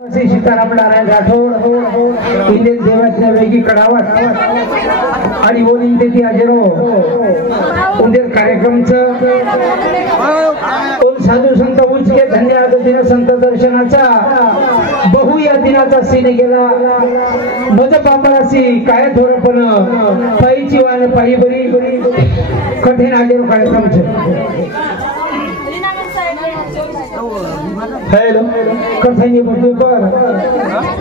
Sitaram Narayan Rathod Indian देवाच्या वेगी कडावत आणि बोलिंग तेथी हजेरो उद्या कार्यक्रमचं साधू संत उचके धन्यवाद दिन संत दर्शनाचा बहु या दिनाचा सीने गेला मज पांबरासी काय थोडपण पायीची वाण पायी बरी कठीण हजेरो कार्यक्रमचं हेलो कथानी बटूकर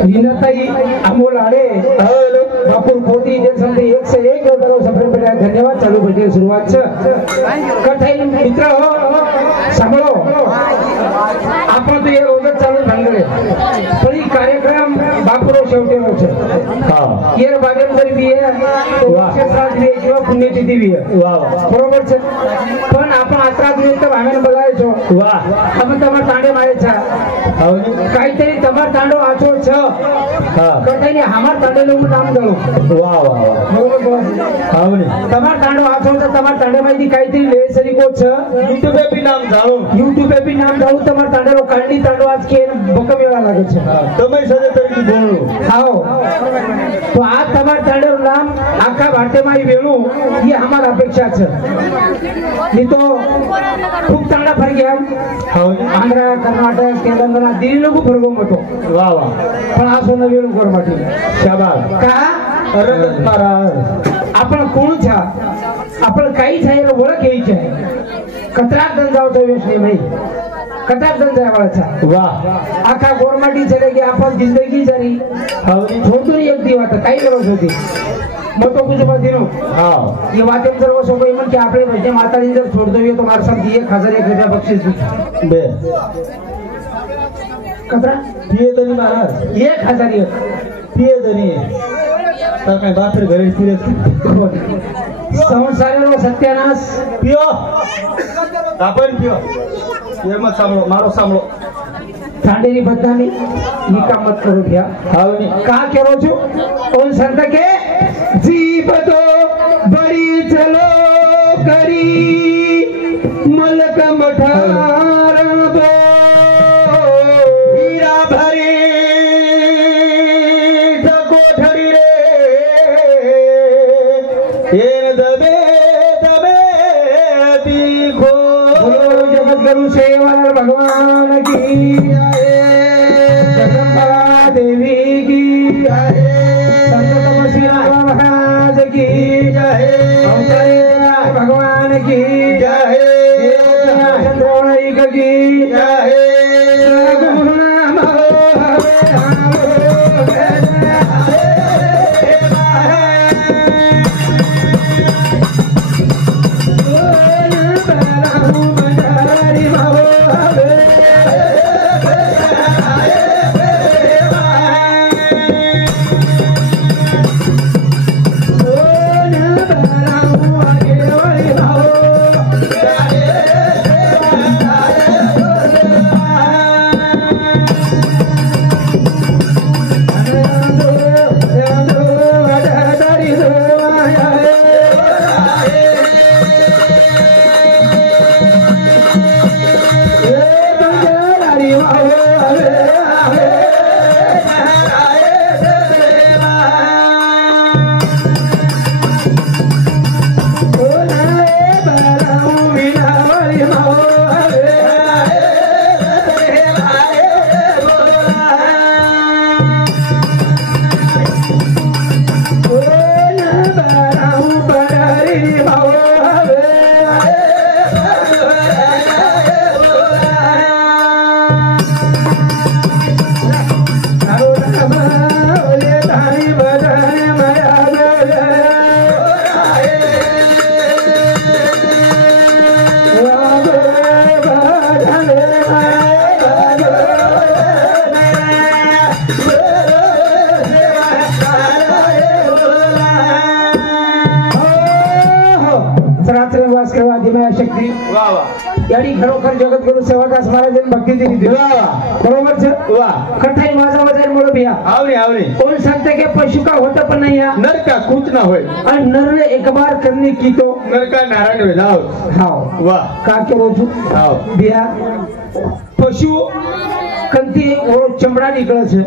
हिनताई अमोल आड़े हेलो बापुर खोदी जे समझे 1 से 1 करो सबसे पहले धन्यवाद चालू बजे शुरुआत छ कथाई मित्र हो सांभळो आपण तो ये रोज चालू भांगरे पण ही कार्यक्रम बापुरो शेवटेलो छ हां येर बागेम जरी बी आहे वाह साथ बी किंवा पुण्यतिथी बी आहे वाह बरोबर छ पण आपण आत्रा दिवस तर भांगण बघायचो वाह आपण तमा तांडे मारायचा काहीतरी तमार तांडो आचो छ कथानी हमार तांडे लोग नाम दलो वाह वाह हावनी तमार तांडो आचो तर तमार तांडे माहिती काहीतरी ले सरी को छ यूट्यूब पे भी नाम जाओ यूट्यूब पे भी नाम जाओ तमार तांडे लो कांडी तांडो आज के बकम येवा लागे छ तमे सजे तरी बोलो हाओ तो आज तमार तांडे लो नाम आखा भारते माई वेणु ये हमार अपेक्षा छ नहीं तो खूब तांडा फर गया हाओ आंध्र कर्नाटक तेलंगाना दिल्ली लोग फरगो मतो वाह वाह पण असो न वेणु कर माटी शाबाश का अरे महाराज आपण कोण छा आपण काही छायला ओळख यायची आहे कतराक दन जाव तो विषय नाही कतराक दन जावाचा वाह आखा गोरमाटी चले की आपण जिंदगी जरी हवनी छोटून एक दिवस काही करत होती मग तो कुछ बात दिनो हां ये बातें जर वो सोई मन के आपले भजन माताजी जर छोड़ दो ये तो मार सब दिए 1001 रुपया बख्शीश बे कतरा पिए तरी महाराज 1001 पिए तरी तर काय बापरे घरी फिरे संसारेलो सत्यानाश पियो आपण पियो ये मत सांभळो मारो सांभळो ठांडेरी बदनामी ये काम मत करो भैया हावनी का करो छो उन संत के जीव तो बड़ी चलो करी मलक मठार बो हीरा भरे कोठरी रे ये दबे दबे दिखो जगत गुरु सेवालाल भगवान की जगदम्बा देवी की संत तपस्वी महाराज की भगवान की चंद्रवणिक की गुरु नाम याडी खरोखर जगद्गुरु सेवादास महाराजांनी भक्ती दिली बरोबर छ वाह कठाई माझा वजन मोड़ बिया आवरे आवरे कौन संत के पशु का होता पण नहीं या नर का कुछ ना होए और नर ने एक बार करने की तो नर का नारायण हो जाओ हां वाह का के रोजू हां बिया पशु કંતી ઓરો ચમડા નીકળે છે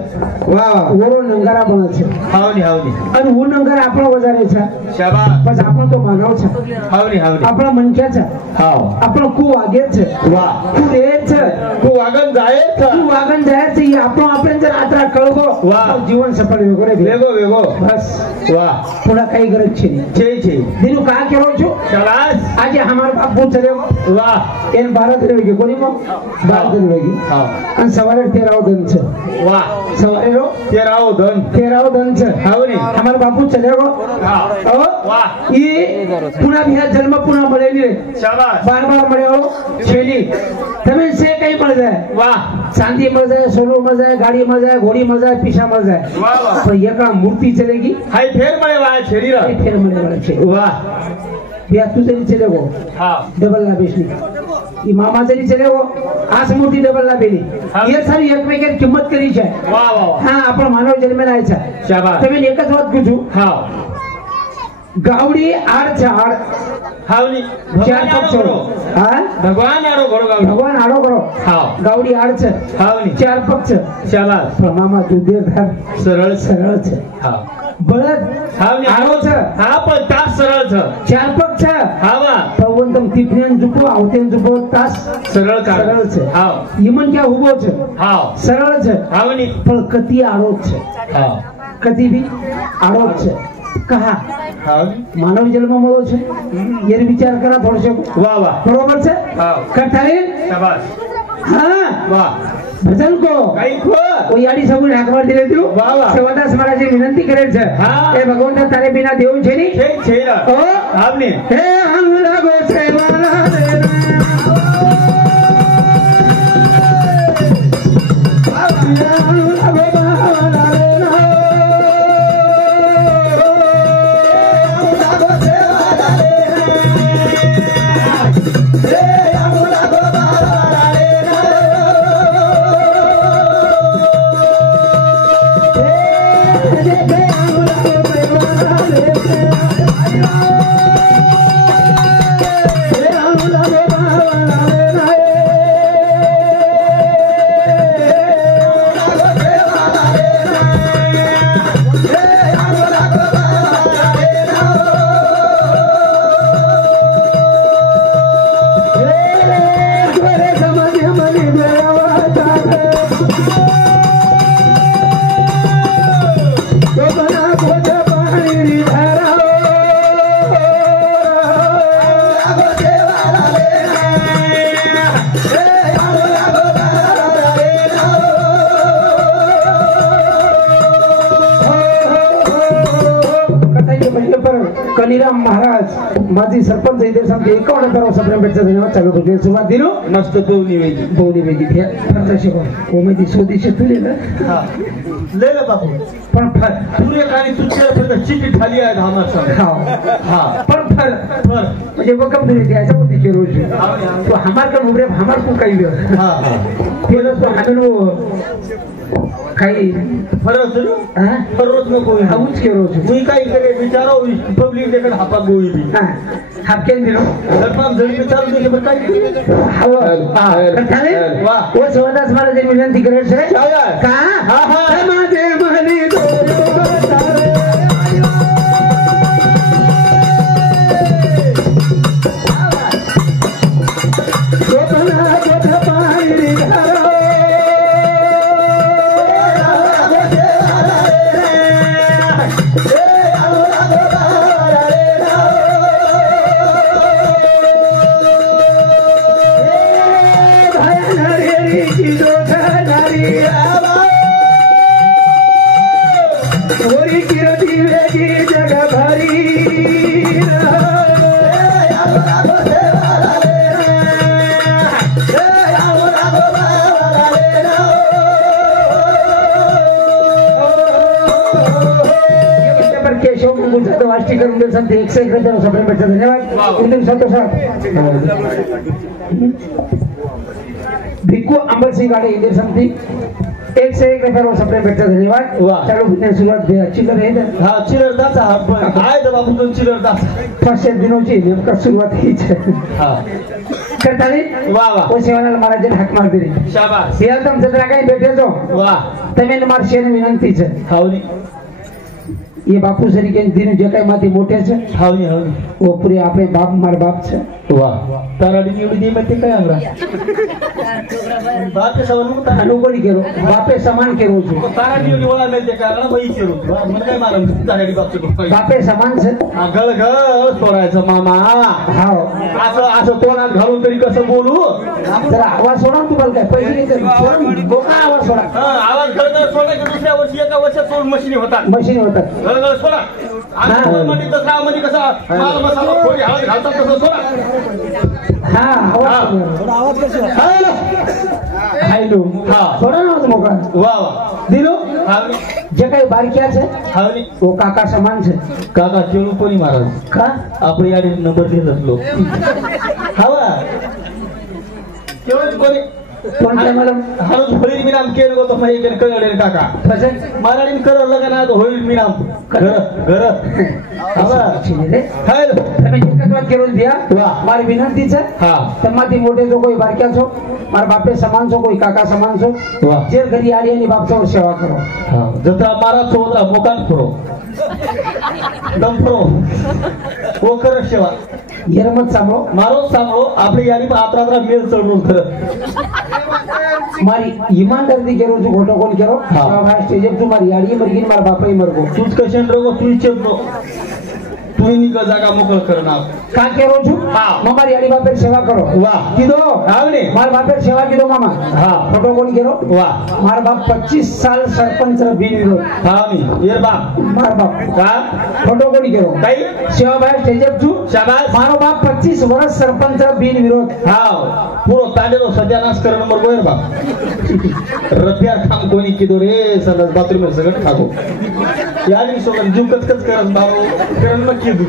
વાહ ઓરો નંગારા બને છે હાવની હાવની અને હું નંગારા આપણો વધારે છે શાબાશ બસ આપણો તો માનવ છે હાવની હાવની આપણા મન કે છે હાવ આપણો કુ વાગે છે વાહ કુ રે છે તું વાગન જાય છે કુ વાગન જાય છે એ આપણો આપણે જર આતરા કળવો વાહ જીવન સફળ વેગો રે વેગો વેગો બસ વાહ થોડા કઈ ગરજ છે છે છે દીનું કા કેવો છું શાબાશ આજે हमार बापू चले વાહ એન 12 વાગે કોનીમાં 12 વાગે હા અને સવારે 13 ધન છે વાહ સવારે રો તેરાઓ ધન 13 ધન છે હાવની हमार बापू चले गो હા વાહ ये पुन्हा बिहार जन्म पुन्हा મળેલી રે શાબાશ બાર મળ્યો છેલી તમે સે કઈ મળ જાય વાહ चांदी मर जाए सोनू मर जाए गाड़ी मर जाए घोड़ी मर जाए पीछा मर जाए वाह वाह पर ये का मूर्ति चलेगी हाय फेर मळे वाह छेरी रा ये फिर मरे वाला छे वाह बिया तू तरी चले गो हां डबल ला बेसली ये मामा तरी चले गो आज मूर्ति डबल ला बेली ये सारी एकमेकांची किंमत करी છે वाह वाह हां आपण मानव जन्मेला आहे शाबाश તમે એકच વાત પૂછું हां गावडी आड છે आड हावनी चार भगवान पक्ष आरो हां भगवान आरो घोडो गावडी भगवान आडो करो हाव गावडी आड છે हावनी चार पक्ष शाबाश પણ મામા દુધેધાર सरळ સરળ છે हाव બળદ हावनी આડો છે हा पण तास सरळ छ ચાર પક્ષ છે हावा પવનતમ તીપનેન જુપો આવતેન જુપો તાસ सरळ का સરળ છે हाव ઈમન ક્યાં ઉભો છે हाव સરળ છે हावनी પણ કતી આડો છે हाव કતી બી આડો છે કહા हावनी માનવ જન્મ મળ્યો છે એનો વિચાર કરા થોડો वाह वाह બરોબર છે हाव કરતા शाबाश હા वाह ભજન કો કઈ ખો કોઈ આડી સગુન હાકવાર દિલે તું વાહ, વાહ. સેવાદાસ મહારાજે વિનંતી કરેલ છે હા. એ ભગવાન તારે બિના દેવું છે ની છે છે રા ઓ હાવની હે હમ લાગો સેવાલા રે कनिराम महाराज माजी सरपंच इथे सांगते 51 करोड सप्रेमपेटचा धन्यवाद चालू होते सुरुवात दिलो मस्त दोन्ही वेळी बोली वेगी फे फरचा शिको ओमेदी स्वदेशी तुले ना हा ले ले बापू पण फर तुरे काळी तुझ्या फक्त चिठी ठाली आहे धामा सांग हा हा पण फर बर म्हणजे वकम दिली द्यायचा होती की रोज तो हमार का मुबरे हमार को काही हा हा तेल तो हाडलो काही फरक हा फरक नको हाऊच के रोज मी काय करे विचारो पब्लिक देखत हापा गोई बी हा हापके दिलो सरपंच जरी विचारू दिले पण काय हवा खाले वा वो सवदास महाराज विनंती करे छे का हा हा समाजे महली करून दे सांगते 101 जण सप्रेमपेटचा धन्यवाद एकदम संतोष भिक्कू अंबरसिंह गाडे इंदे सांगते 101 रुपये सप्रेमपेटचा धन्यवाद चालू होते सुरुवात चिल्लर आहे हा चिल्लरदाचा हा आहे बाबू तो चिल्लरदाचा फर्स्ट दिनोची नेमका सुरुवात हीच हा करताले वाह वाह वो सेवाला महाराज हाक मार दिली शाबाश सिया तुमचं तर काही भेटेचो वाह તમે માર શેર વિનંતી છે हावनी એ બાપુ તરીકે દિન જે કઈ માંથી મોટે છે हावनी हावनी ઓ પૂરે આપણે બાપ માર બાપ છે वाह ताराडी निवडी दे मते काय आंगरा बाप के सवन मुता અનુકોની કેરો બાપે સમાન કેરો છું ताराडी निवडी वाला मेलते काय आंगरा बाई केरो मन काय मारम ताराडी बापचे બાપે સમાન છે गळ गळ सोडायचं मामा हाव असं असं तोंडात घालून तरी कसं बोलू जरा आवाज सोडा ना तुम्हाला काय पैसे नाही बोका आवाज सोडा आवाज गळगळ सोडला की दुसऱ्या वर्षी एका वर्षात सोड मशीनी होतात मशीन होतात गळगळ सोडा आणि मध्ये दसरा मध्ये कसा माल मसाला थोडी हळद घालतात तसं सोडा हा आवाज हॅलो हायलो हा सोडा ना आवाज मोका वा वा दिलो हावनी जे काही बारक्या છે हावनी वो काका समान છે काका केळू कोणी महाराज का आपण याने नंबर दिला असलो हवा केळू कोणी कोण काय मला हळद होईल मी नाम केलं होतं माहिती आहे कळले काका फसन मराठी करल लगा तो होईल मी नाम घर घर हवा रे हॅलो તમે એક જ વાત કરું દિયા વાહ. મારી વિનંતી છે હા તમારી મોટે જો કોઈ બારક્યા છો મારા બાપે સમાન છો કોઈ કાકા સમાન છો વાહ. જે ઘરી આડિયાની બાપ છો સેવા કરો हा जत्रा मारा चोदरा मोकान फुरो दम फुरो हो कर सेवा યરમત સાંભળો मारो सांगो आपली यारी आत्रात्रा मेल चढून कर મારી ઈમાનદારીથી કરું છું ખોટો કોણ કરો હા. ભાઈ સ્ટેજ તું મારી યાડી મરગી મારા બાપાઈ મરગો तूच कशाने रोगो तू इच्छेत तू निघ जागा मोकळ करणार કા કરું છું હા. મારી યાડી બાપે સેવા કરો વાહ. કીધો આવને મારા બાપે સેવા કીધો મામા હા ખોટો કોણ કરો वा મારા બાપ 25 સાલ સરપંચ બિન વિરોધ हावनी येर बा મારા બાપ का ખોટો કોણ કરો काही સેવા ભાઈ સ્ટેજ છું शाबास મારો બાપ 25 વર્ષ સરપંચ બિન વિરોધ हाव पुरो तांडेरो सत्यानाश कर नंबर गोयर बा रत्यार खाम कोणी किदो रे सगळं बाथरूम सगळं खागो यारी सोगन जीव कचकच करत बाबू करन मग किदू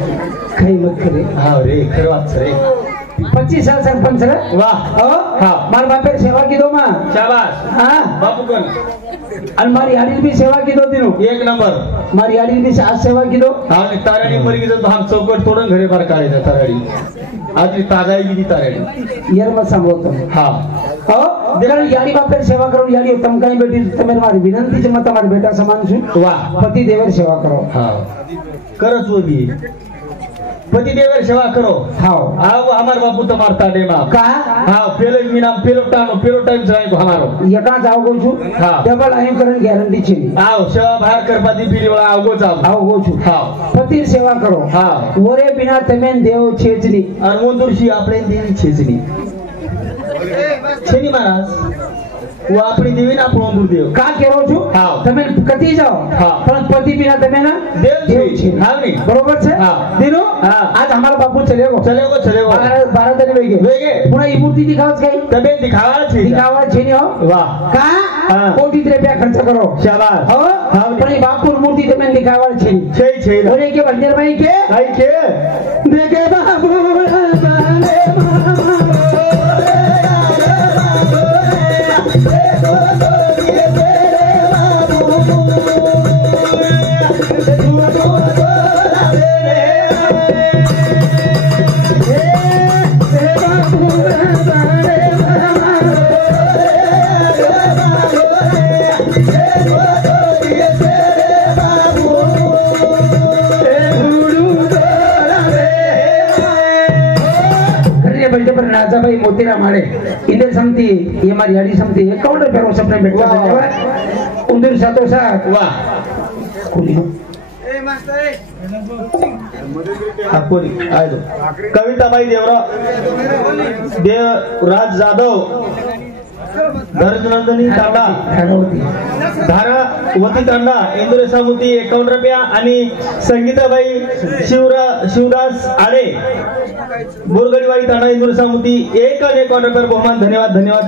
કઈ મત કરે हाव रे खरं वाच रे 25 સાલ સરપંચ રે वाह હો હા. મારા બાપે સેવા કીધો માં शाबास હા बापू कोण અને મારી આડી બી સેવા કીધો દીનો एक नंबर મારી આડી બી આ સેવા કીધો हा आणि ताराडी मरगी जर हम चौकट तोडून घरी बाहेर काढायचं ताराडी आधी ताजाई गेली ताराडी યરમત સાંભળો તમે हा હો દેખાડી યાડી બાપે સેવા કરો યાડી તમ કાઈ બેટી તમે મારી વિનંતી છે મત તમારા બેટા સમાન છું वाह પતિ દેવર સેવા કરો हा करत होती पति देवर सेवा करो हाओ आओ हमारे बापू तो मारता डे माँ का हाँ पहले मी नाम पेलो टाइम चलाए को हमारो એકા જ આવગો છું હા. ડબલ આયુ કરન ગેરંટી છે आओ सेवा बाहर कर पाती पीली वाला आओ जाओ આવગો છું हाँ પતિ સેવા કરો हाँ ઓરે બિના તમે દેવ છે જ નહીં और मुंदुरशी आपले देवी छेचनी छेनी महाराज वो अपनी देवी ना मुंदुर देव કા કેવો છું હા. તમે કતી જાઓ હા. પણ પતિ બિના તમે ના देव દેવ छे છે हाँ नहीं બરોબર છે હા. દીનો હા. આજ અમારો બાપુ ચલેગો चलेगो ભારત અને વેગે वेगे પુણા ઈ મૂર્તિ દિખાવ કઈ तबे दिखावा छे દિખાવા છે ને હો वाह કા હા. કોટી રૂપિયા ખર્ચ કરો शाबाश હો પણ ઈ બાપુર મૂર્તિ તમે દિખાવા છે छे छे ઓરે કે બંદર ભાઈ કે आई के દેખે બાપુ રાજાભાઈ મોતીરા માળે ઇન્દર સમતી એ મારી હાડી સમતી 51 રૂપિયા સપને બેઠા ઉંદર સાતો સાત वाह ખુલ્યો कोणी आहे तो कविताबाई देवराव देवराज जाधव धर्मनंदनी तांडा ધારાવતી धारावती तांडा इंदुरेसामुती 51 रुपया आणि संगीताबाई शिवदास आडे बोरगडीवाडी तांडा इंदुरेसामुती 51 रुपया बहुमान धन्यवाद धन्यवाद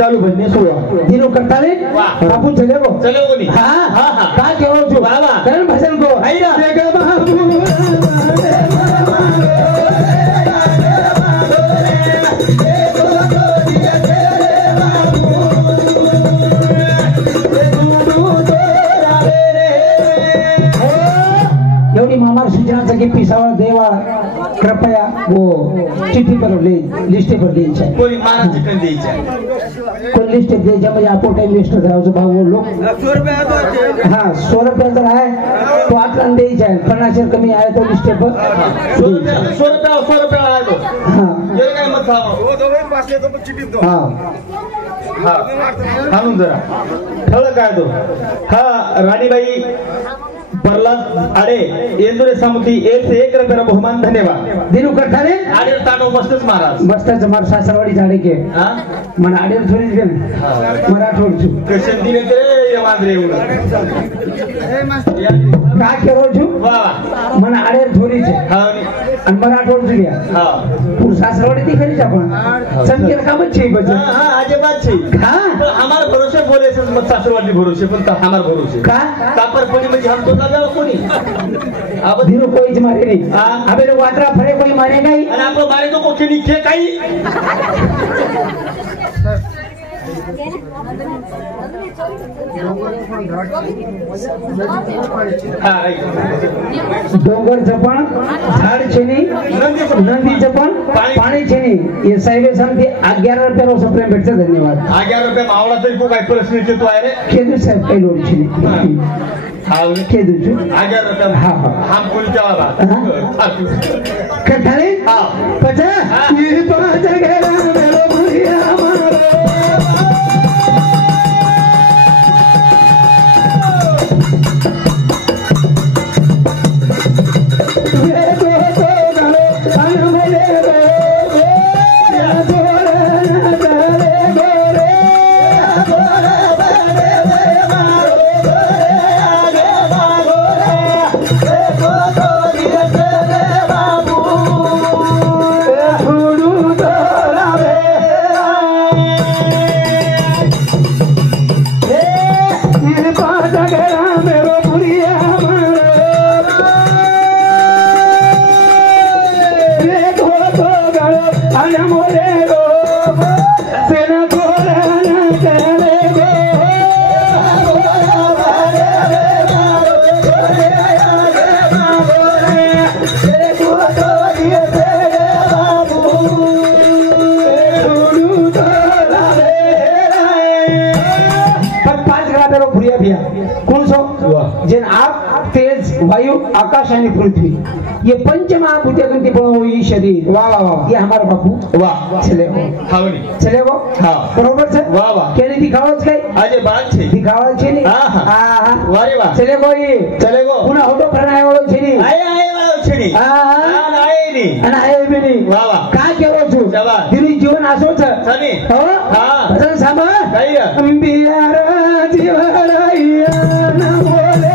चालू भजने सुरू દીનો કરતા રે વાહ. બાપુ ચલેગો चलो कोणी હા હા હા કા કેવો છું વાહ, વાહ. કરણ ભજન કો આઈરા. દેખે બાપુ एवढी मामा सूचना की पिसावा देवा कृपया वो चिठ्ठी पर लिस्ट पर द्यायच्या कोणी मानाची कण द्यायच्या कोण लिस्ट द्यायच्या म्हणजे आपण टाइम वेस्ट करायचं भाऊ लोक हा 100 रुपये जर आहे तो आतला द्यायचा आहे 50 कमी आहे तो लिस्ट पर 100 रुपये आहे तो हा हे काय मत हा आणून जरा ठळक काय तो हा राणीबाई प्रल्हाद आडे येंदुरे सामुती 101 रुपयाला बहुमान धन्यवाद दिनू करताने आडे तांडव बसतेच महाराज बसताच मार सासरवाडी झाडे के हा मन आडेल थोडीच गेल मराठवाडची कसे दिले ते वांद्रे का केरो छु वा मन आडेल थोडीच हा आणि मराठवाडची घ्या हा पूर सासरवाडी ती खरीच आपण संकेत का बच्चे बच्चे हाँ अजय छे हाँ तो हमारे भरोसे बोले से मत सासरवाडी भरोसे पण हमारे भरोसे का कापर पड़ी म्हणजे हम तो लगा कोणी अब दिनो कोई मारे नहीं हाँ अबे लोग वात्रा फरे कोई मारे नहीं आणि आपण मारे तो कोणी निघे काही डोंगर जपण झाड छेनी नदी जपण पाणी छेनी ये साहेब सांगते 11 रुपये सप्रेम भेटते धन्यवाद 11 रुपये मावळा तरी को काय प्रश्न येतो आहे रे केंद्र साहेब काही लोड छेनी हा केंद्र 11 रुपये हा हम कोणी तेव्हा कठाले हा पचा ये पाच गेला मेलो बुरिया मारो जिन आप तेज वायु आकाश आणि पृथ्वी ये पंच महाभूत ये शरीर वाह वाह वाह ये हमारा बापू वाह चले वो हाँ बरोबर से वाह वाह क्या नहीं दिखाओ काय अजय बात छे दिखावा छे नहीं हाँ वारे वाह चले वो पुन्हा होटो करना है वालो छे नहीं आए वालो छे नहीं आए नहीं आणि आए भी नहीं वाह वाह का केलो छु दिली जीवन असो छ सनी हो हाँ भजन सामा काही अंबियारा जीवराया न बोले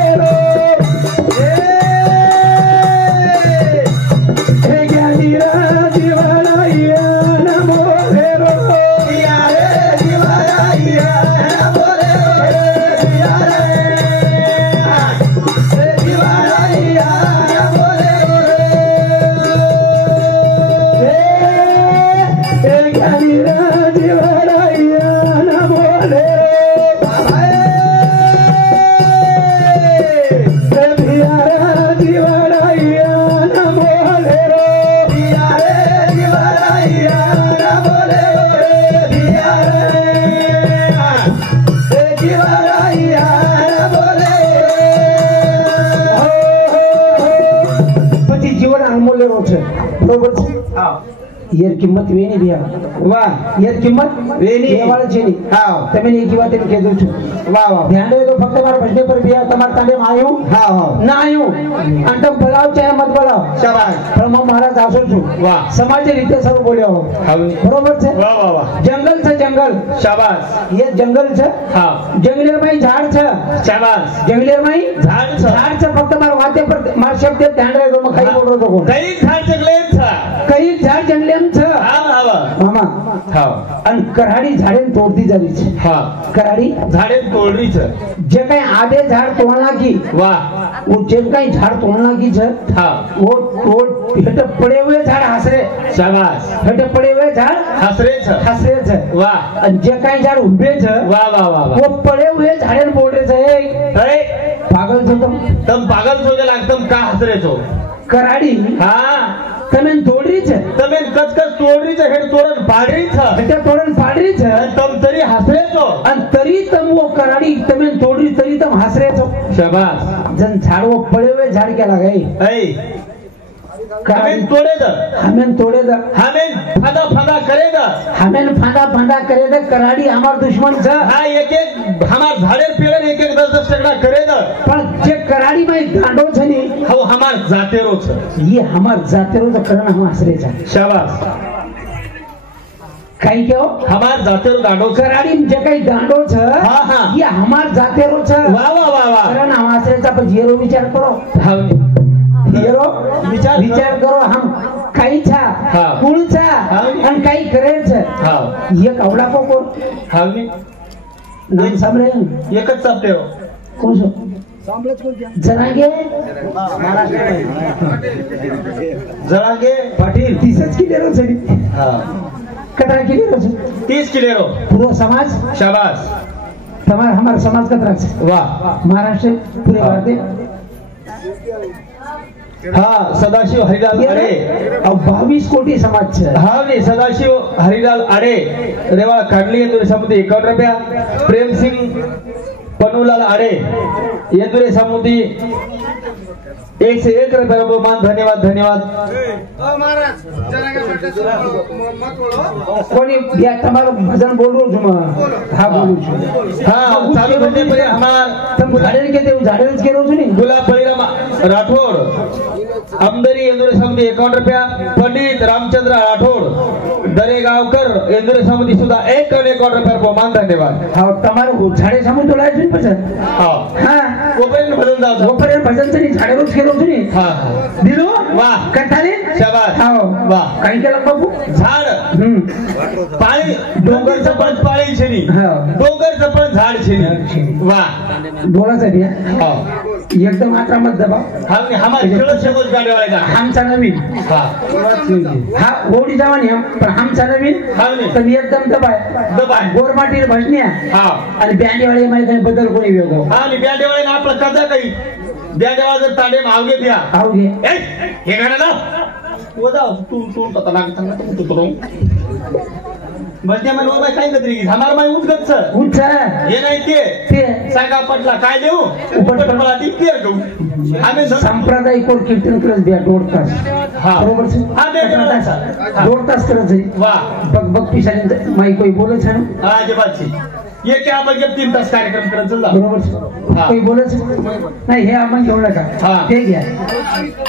यार किंमत वेनी दिया वाह यार किंमत वेनी वाला छेनी हां तमे ने की बात के दो छु वाह वाह ध्यान दे तो फक्त मार भजने पर बिया तमार तांडे में आयो हां ना आयो अंतम बुलाओ चाहे मत बुलाओ शाबाश पर मैं महाराज आसो छु वाह समाज रीते सब बोले हो बरोबर छे वाह वाह वाह जंगल से जंगल शाबाश ये जंगल छे हां जंगले में झाड़ छे शाबाश जंगले में झाड़ छे फक्त मार वाते पर मार शब्द ध्यान दे तो मैं खाई बोल रहो को कई झाड़ जंगले छे कई झाड़ जंगले मामा आणि कराडी झाडे तोडती झाली हा कराडी झाडे तोडली जे काही आधे झाड तोडना की वाह वो जे काही झाड तोडना की था वो तोड़ हटे पड़े हुए झाड़ हसरे शाबाश हटे पड़े हुए झाड़ हसरे वाह जे काही झाड उभे वाह वाह वाह वो पड़े हुए झाडे बोलरे अरे पागल छो तुम पागल छो लागतम का हसरे छो कराडी हाँ તમે તોડરી છે તમે કચકચ તોડરી છે હેડ તોરણ પાડરી છે એટલે તોરણ પાડરી છે તમ તરી હાસરે છો અને તરી તમવો કરાડી તમે તોડરી તરી તમ હાસરે છો શાબાશ જન ઝાડવો પડ્યો હોય ઝાડ કે લાગે એ हमें तोड़ेगा हमें तोड़ेगा हमें फादा फादा करेगा हमें फादा फादा करेगा कराड़ी हमार दुश्मन છે हाँ एक एक हमार झाड़े पेड़ एक एक 10-10 टकरा करेगा પણ જે કરાડી માં ગાંડો છે ને वो हमार जातेरो છે ये हमार जातेरो तो करण हम आश्रय છે शाबाश કઈ કેવો हमार जातेरो गांडो કરાડી જે કઈ ગાંડો છે हाँ हाँ ये हमार जातेरो છે वाह वाह वाह वाह करण हम आश्रय છે पर जेरो विचार करो हाँ जेरो विचार करो हम કઈ છે हाँ કુળ છે અને કઈ કરે છે हाँ ये કવડા को કોણ हाँ નામ સાંભળે एक જ સાંભળ્યો કોણ છો સાંભળે જ કોણ જરાંગે जरांगे પાટીલ 30 કિલેરો છે हाँ કતરા કિલેરો છે 30 किलो પૂરો સમાજ शाबाश તમારા हमारा समाज कतरा છે वाह महाराष्ट्र पूरे भारत हाँ सदाशिव हरिलाल अडे अब 22 कोटी समाज છે हाँ ने सदाशिव हरिलाल अडे रेवाळ काढली येतुरे समुदी 51 रुपया प्रेम सिंग पनुलाल अडे येतुरे समुदी 101 रुपया बहुमान धन्यवाद धन्यवाद कोणी या તમારું ભજન બોલું છું હા બોલું છું हाँ चालू घंटे पर हमार તમે ઝાડેલ કે તે ઝાડેલ જ કેરો છું ને गुलाब बळीराम राठोड आमदरी येंदुरे समुदी 51 रुपया पंडित रामचंद्र राठोड दरेगावकर येंदुरे समुदी सुद्धा 51 रुपया बहुमान धन्यवाद હા તમારું ઝાડે સામુ તો લાય છે ને ભજન हाँ હા गोपरेन भजन जाऊ गोपरे भजन છે ને ઝાડેલ જ કેરો છું ને हाँ दिलो वाह कंठाले शाबाश હા वाह કાઈ કેલા બાપુ झाड पाणी डोंगरचं पण पाणी છે ની હા डोंगरचं पण झाड છે ની वाह बोलायचं आहे हाँ एकदम आत्रामत दबाव हमने हमारे खेळ शेगोज गाडीवाला आमचा नवीन हाँ हा ओढी जावानी पण आमचा नवीन हमने तर एकदम दबाय दबाय गोरमाटी भजन्या हाँ आणि बँडेवाळे माहिती काही बदल कोणी वेगळं हाँ नि बँडेवाळे ना आपलं करता काही बँडेवाळा जर ताडे मावगे द्या आवगे ए हे गाणं लाव वदा तू पता लाग चांगला तू तो भजन्या मला काय कतरी हमार माय उठगत छ उठ हे नाही ते सांगा पटला काय देऊ उपटला ती पेर घेऊ आम्ही सांप्रदायिक कोण कीर्तन करत द्या 1.5 तास हा बरोबर છે हा दे 1.5 तास करत जाई वाह बग बग पिसाने माई कोई बोले છે ને हा अजिबात छी ये क्या आपण 3 तास कार्यक्रम करत चला बरोबर છે हा. कोई बोले છે नाही हे आपण घेऊ नका हा. ते घ्या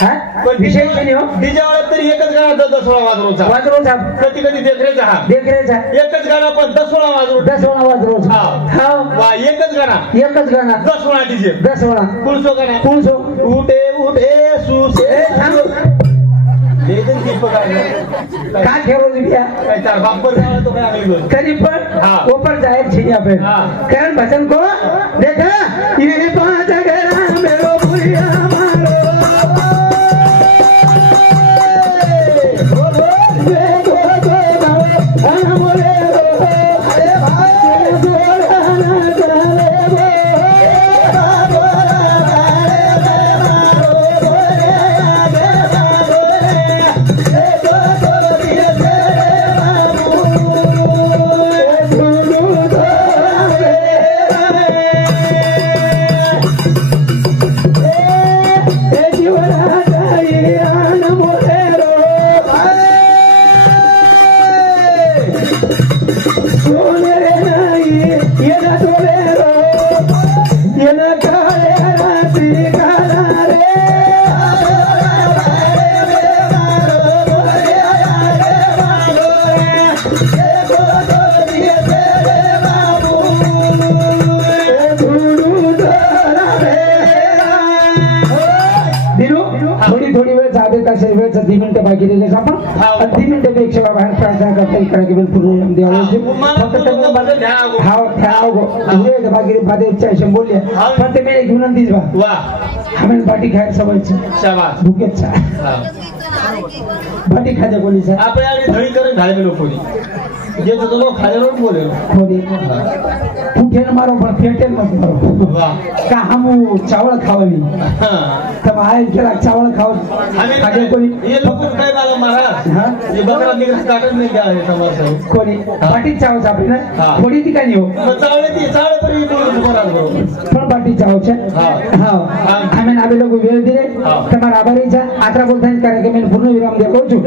हा पण विषय नाही हो डीजे वाला तरी एकच गाणं 10-16 वाजरोचा वाज रोज कधी कधी देखरेचा हा देख रे जा एकच गाणं पण 10-16 वाजरो 10 वाज रोज हा हा वा एकच गाणं एकच गाणं 10-16 डीजे 10 वाला कुलसो गाणं कुलसो उठे उठे सुसे लेकिन दीपक का ठेवो दिया काय चार बापर गाणं तो काय आम्ही बोल करी पर हाँ. ऊपर जाए छिया पे हाँ. कारण भजन को देखा ये पांच गरा मेरो भुइया मारो थोडी वेळ जाते तसे वेळ 10 मिनिटं बाकी दिले आपण 10 मिनिटापेक्षा बाहेर प्रार्थना करता इकडे केवळ पूर्ण द्यावं फक्त हा ध्याव बाकी बादेच्या बोलले पण ते मी विनंतीच बा वाह हमें बाटी खायला सवयची शाबास भुकेचा बाटी खाते कोणी सर आपण धडी करून झाले लोक जे तो लोग खाले रोड बोले खोरी फुटेल मारो पर फेटेल मत मारो वाह का हम चावल खावली तब आए केला चावल खाओ आगे कोई ये लोग काय वाला महाराज हां ये बकरा निकल काटन नहीं गया है समझ से कोणी पाटी चाव छापी ना थोडी ती काही हो चावले पर ये बोल बरा दो पण पाटी चाव छे हां आम्ही आबे लोग वेळ दिले તમારા આભારી છે આટલા બોલતા કાર્યક્રમ ને પૂર્ણ વિરામ દેખો છું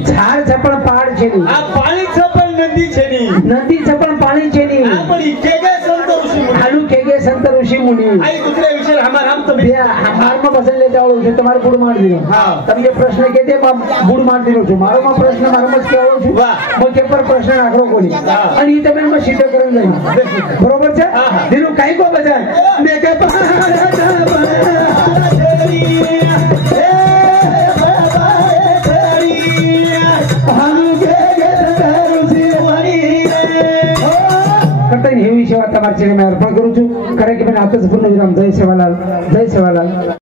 झाड छपण पाड छेनी आ पाणी छपण नदी छेनी नदी छपण पाणी छेनी आपण केगे संत ऋषी मुनी आलू केगे संत ऋषि मुनि आई दूसरे विषय हम तो हमार में बसले जाओ છે તમારે બુડ માર દીધો હા તમને પ્રશ્ન કેતે બુડ માર દીધો છું મારો માં પ્રશ્ન મારો માં કેવો છું વાહ મો કે પર પ્રશ્ન આખરો કોની અને ઈ તમે માં સીધો કરન લઈ બરોબર છે દીનું કાઈ કો બજાય મે કે हे विषय आता मागच्या मी अर्पण करू છું કાર્યક્રમ આતસ પૂર્ણ વિરામ જય સેવાલાલ